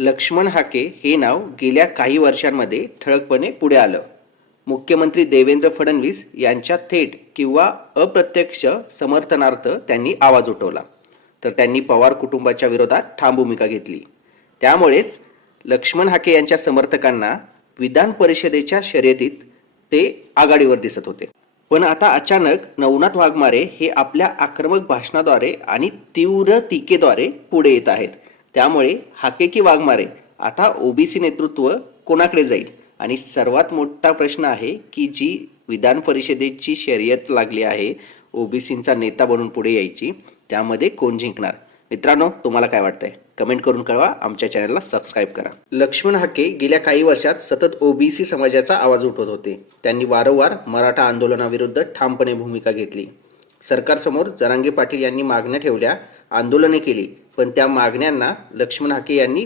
लक्ष्मण हाके हे नाव गेल्या काही वर्षांमध्ये ठळकपणे पुढे आलं. मुख्यमंत्री देवेंद्र फडणवीस यांच्या थेट किंवा अप्रत्यक्ष समर्थनार्थ त्यांनी आवाज उठवला. तर त्यांनी पवार कुटुंबाच्या विरोधात ठाम भूमिका घेतली. त्यामुळेच लक्ष्मण हाके यांच्या समर्थकांना विधान परिषदेच्या शर्यतीत ते आघाडीवर दिसत होते. पण आता अचानक नवनाथ वाघमारे हे आपल्या आक्रमक भाषणाद्वारे आणि तीव्र टीकेद्वारे पुढे येत आहेत. त्यामुळे हाके की वाघमारे, आता ओबीसी नेतृत्व कोणाकडे जाईल? आणि सर्वात मोठा प्रश्न आहे की जी विधान परिषदेची शर्यत लागली आहे ओबीसींचा नेता बनून पुढे यायची, त्यामध्ये कोण जिंकणार? मित्रांनो, तुम्हाला काय वाटतंय? कमेंट करून कळवा. आमच्या चॅनलला सबस्क्राईब करा. लक्ष्मण हाके गेल्या काही वर्षात सतत ओबीसी समाजाचा आवाज उठवत होते. त्यांनी वारंवार मराठा आंदोलनाविरुद्ध ठामपणे भूमिका घेतली. सरकारसमोर जरांगे पाटील यांनी मागण्या ठेवल्या, आंदोलने केली, पण त्या मागण्यांना लक्ष्मण हाके यांनी